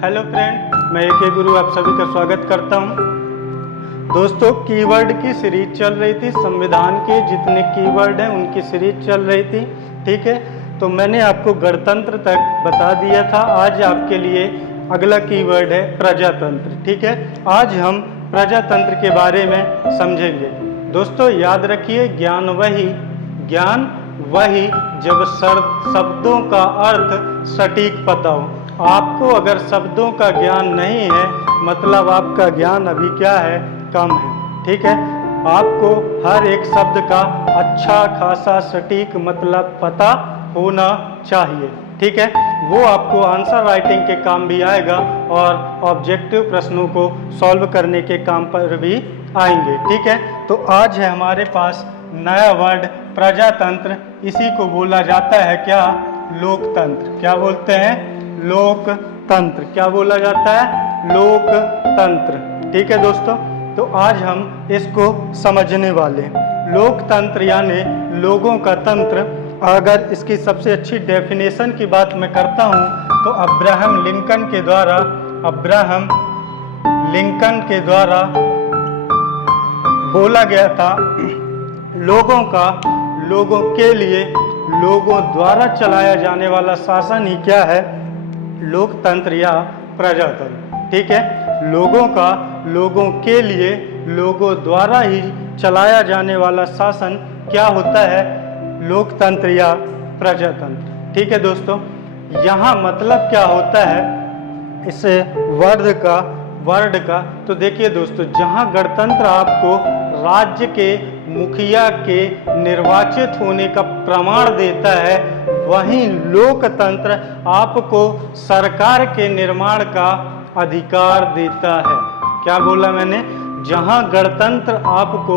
Hello friend, मैं AK गुरु आप सभी का स्वागत करता हूं। दोस्तों, कीवर्ड की सीरीज चल रही थी, संविधान के जितने कीवर्ड हैं उनकी सीरीज चल रही थी। ठीक है, तो मैंने आपको गणतंत्र तक बता दिया था। आज आपके लिए अगला कीवर्ड है प्रजातंत्र। ठीक है, आज हम प्रजातंत्र के बारे में समझेंगे। दोस्तों याद रखिए, ज्ञान वही जब शब्दों का अर्थ सटीक पता हो। आपको अगर शब्दों का ज्ञान नहीं है, मतलब आपका ज्ञान अभी क्या है, कम है। ठीक है, आपको हर एक शब्द का अच्छा खासा सटीक मतलब पता होना चाहिए। ठीक है, वो आपको आंसर राइटिंग के काम भी आएगा और ऑब्जेक्टिव प्रश्नों को सॉल्व करने के काम पर भी आएंगे। ठीक है, तो आज है हमारे पास नया वर्ड प्रजातंत्र। इसी को बोला जाता है क्या, लोकतंत्र। क्या बोलते हैं, लोकतंत्र। क्या बोला जाता है, लोकतंत्र। ठीक है दोस्तों, तो आज हम इसको समझने वाले हैं। लोकतंत्र यानी लोगों का तंत्र। अगर इसकी सबसे अच्छी डेफिनेशन की बात मैं करता हूं तो अब्राहम लिंकन के द्वारा बोला गया था, लोगों के लिए लोगों द्वारा चलाया जाने वाला शासन ही क्या है, लोकतंत्र या प्रजातंत्र। ठीक है, लोगों के लिए लोगों द्वारा ही चलाया जाने वाला शासन क्या होता है, लोकतंत्र या प्रजातंत्र। ठीक है दोस्तों, यहाँ मतलब क्या होता है इस वर्ड का, तो देखिए दोस्तों, जहाँ गणतंत्र आपको राज्य के मुखिया के निर्वाचित होने का प्रमाण देता है, वहीं लोकतंत्र आपको सरकार के निर्माण का अधिकार देता है। क्या बोला मैंने, जहां गणतंत्र आपको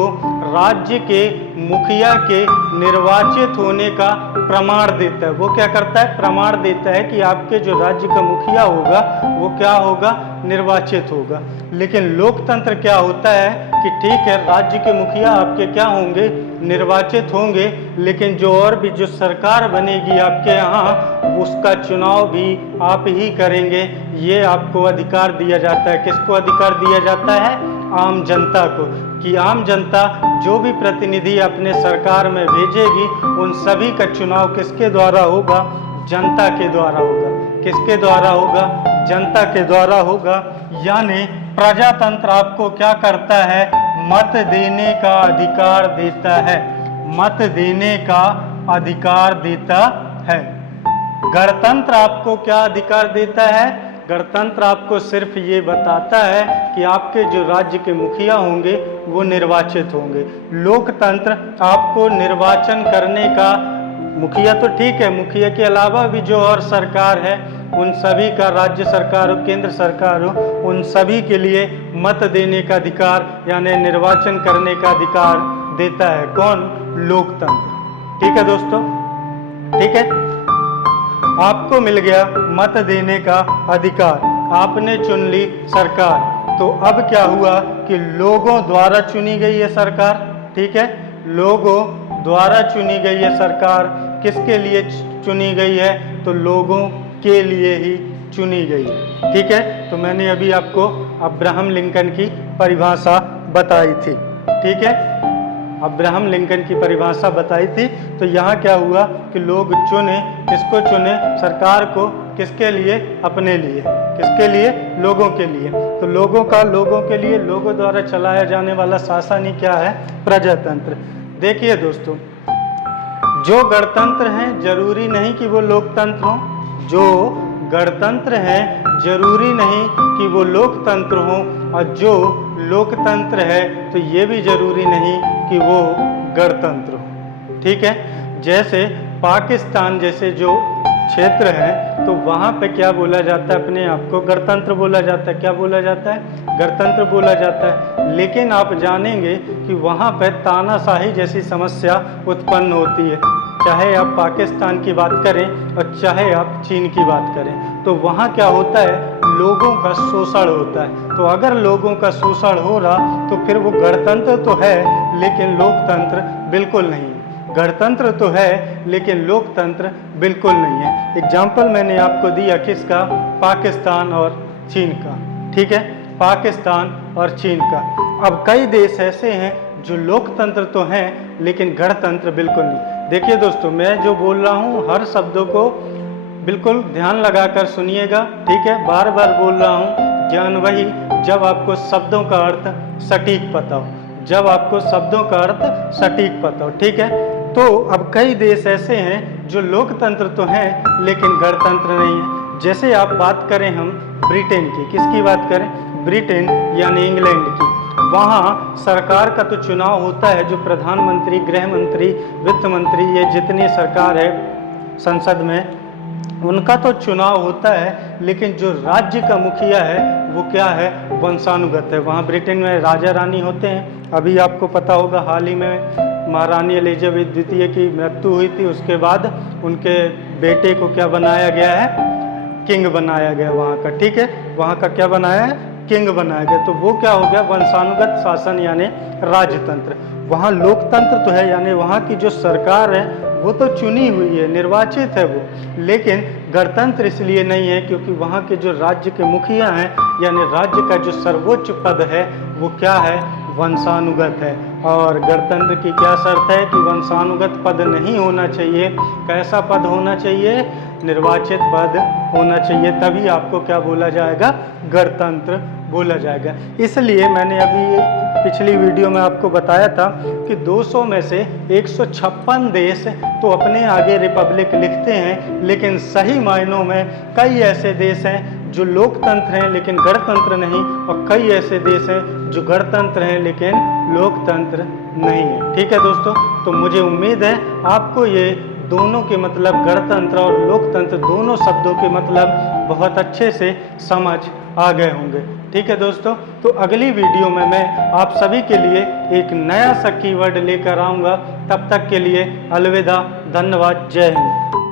राज्य के मुखिया के निर्वाचित होने का प्रमाण देता है, वो क्या करता है, प्रमाण देता है कि आपके जो राज्य का मुखिया होगा वो क्या होगा, निर्वाचित होगा। लेकिन लोकतंत्र क्या होता है कि ठीक है, राज्य के मुखिया आपके क्या होंगे, निर्वाचित होंगे, लेकिन जो सरकार बनेगी आपके यहाँ, उसका चुनाव भी आप ही करेंगे। ये आपको अधिकार दिया जाता है। किसको अधिकार दिया जाता है, आम जनता को, कि आम जनता जो भी प्रतिनिधि अपने सरकार में भेजेगी, उन सभी का चुनाव किसके द्वारा होगा, जनता के द्वारा होगा। किसके द्वारा होगा, जनता के द्वारा होगा। यानी प्रजातंत्र आपको क्या करता है, मत देने का अधिकार देता है, मत देने का अधिकार देता है। गणतंत्र आपको क्या अधिकार देता है, गणतंत्र आपको सिर्फ ये बताता है कि आपके जो राज्य के मुखिया होंगे वो निर्वाचित होंगे। लोकतंत्र आपको निर्वाचन करने का, मुखिया तो ठीक है, मुखिया के अलावा भी जो और सरकार है, उन सभी का, राज्य सरकार हो, केंद्र सरकार हो, उन सभी के लिए मत देने का अधिकार यानी निर्वाचन करने का अधिकार देता है। कौन, लोकतंत्र। ठीक है दोस्तों, ठीक है, आपको मिल गया मत देने का अधिकार, आपने चुन ली सरकार। तो अब क्या हुआ कि लोगों द्वारा चुनी गई है सरकार। ठीक है, लोगों द्वारा चुनी गई है सरकार। किसके लिए चुनी गई है, तो लोगों के लिए ही चुनी गई है। ठीक है, तो मैंने अभी आपको अब्राहम लिंकन की परिभाषा बताई थी। ठीक है, अब्राहम लिंकन की परिभाषा बताई थी। तो यहाँ क्या हुआ कि लोग चुने, किसको चुने, सरकार को, किसके लिए, अपने लिए। किसके लिए, लोगों के लिए। तो लोगों के लिए लोगों द्वारा चलाया जाने वाला शासन ही क्या है, प्रजातंत्र। देखिए दोस्तों, जो गणतंत्र हैं जरूरी नहीं कि वो लोकतंत्र हो, जो गणतंत्र हैं जरूरी नहीं कि वो लोकतंत्र हो, और जो लोकतंत्र है तो ये भी जरूरी नहीं कि वो गणतंत्र हो। ठीक है, जैसे पाकिस्तान जैसे जो क्षेत्र है, तो वहाँ पे क्या बोला जाता है, अपने आप को गणतंत्र बोला जाता है। क्या बोला जाता है, गणतंत्र बोला जाता है। लेकिन आप जानेंगे कि वहाँ पे तानाशाही जैसी समस्या उत्पन्न होती है, चाहे आप पाकिस्तान की बात करें और चाहे आप चीन की बात करें। तो वहाँ क्या होता है, लोगों का शोषण होता है। तो अगर लोगों का शोषण हो रहा तो फिर वो गणतंत्र तो है लेकिन लोकतंत्र बिल्कुल नहीं है। गणतंत्र तो है लेकिन लोकतंत्र बिल्कुल नहीं है। एग्जाम्पल मैंने आपको दिया किसका, पाकिस्तान और चीन का, ठीक है, पाकिस्तान और चीन का। अब कई देश ऐसे हैं जो लोकतंत्र तो हैं लेकिन गणतंत्र बिल्कुल नहीं। देखिए दोस्तों, मैं जो बोल रहा हूँ हर शब्दों को बिल्कुल ध्यान लगाकर सुनिएगा, ठीक है। बार बार बोल रहा हूँ, ज्ञान वही जब आपको शब्दों का अर्थ सटीक पता हो, जब आपको शब्दों का अर्थ सटीक पता हो, ठीक है। तो अब कई देश ऐसे हैं जो लोकतंत्र तो हैं लेकिन गणतंत्र नहीं है। जैसे आप बात करें हम ब्रिटेन की, किसकी बात करें, ब्रिटेन यानी इंग्लैंड की। वहाँ सरकार का तो चुनाव होता है, जो प्रधानमंत्री, गृह मंत्री, वित्त मंत्री, ये जितनी सरकार है संसद में, उनका तो चुनाव होता है, लेकिन जो राज्य का मुखिया है वो क्या है, वंशानुगत है। वहाँ ब्रिटेन में राजा रानी होते हैं। अभी आपको पता होगा हाल ही में महारानी एलिजाबेथ द्वितीय की मृत्यु हुई थी, उसके बाद उनके बेटे को क्या बनाया गया है, किंग बनाया गया वहाँ का, ठीक है। वहाँ का क्या बनाया है, किंग बनाया गया। तो वो क्या हो गया, वंशानुगत शासन यानी राजतंत्र। वहाँ लोकतंत्र तो है, यानी वहाँ की जो सरकार है वो तो चुनी हुई है, निर्वाचित है वो, लेकिन गणतंत्र इसलिए नहीं है क्योंकि वहाँ के जो राज्य के मुखिया हैं यानी राज्य का जो सर्वोच्च पद है वो क्या है, वंशानुगत है। और गणतंत्र की क्या शर्त है कि वंशानुगत पद नहीं होना चाहिए, कैसा पद होना चाहिए, निर्वाचित पद होना चाहिए, तभी आपको क्या बोला जाएगा, गणतंत्र बोला जाएगा। इसलिए मैंने अभी पिछली वीडियो में आपको बताया था कि 200 में से 156 देश तो अपने आगे रिपब्लिक लिखते हैं, लेकिन सही मायनों में कई ऐसे देश हैं जो लोकतंत्र हैं लेकिन गणतंत्र नहीं, और कई ऐसे देश हैं जो गणतंत्र हैं लेकिन लोकतंत्र नहीं है, ठीक है दोस्तों। तो मुझे उम्मीद है आपको ये दोनों के मतलब, गणतंत्र और लोकतंत्र दोनों शब्दों के मतलब बहुत अच्छे से समझ आ गए होंगे, ठीक है दोस्तों। तो अगली वीडियो में मैं आप सभी के लिए एक नया सा कीवर्ड लेकर आऊँगा। तब तक के लिए अलविदा, धन्यवाद, जय हिंद।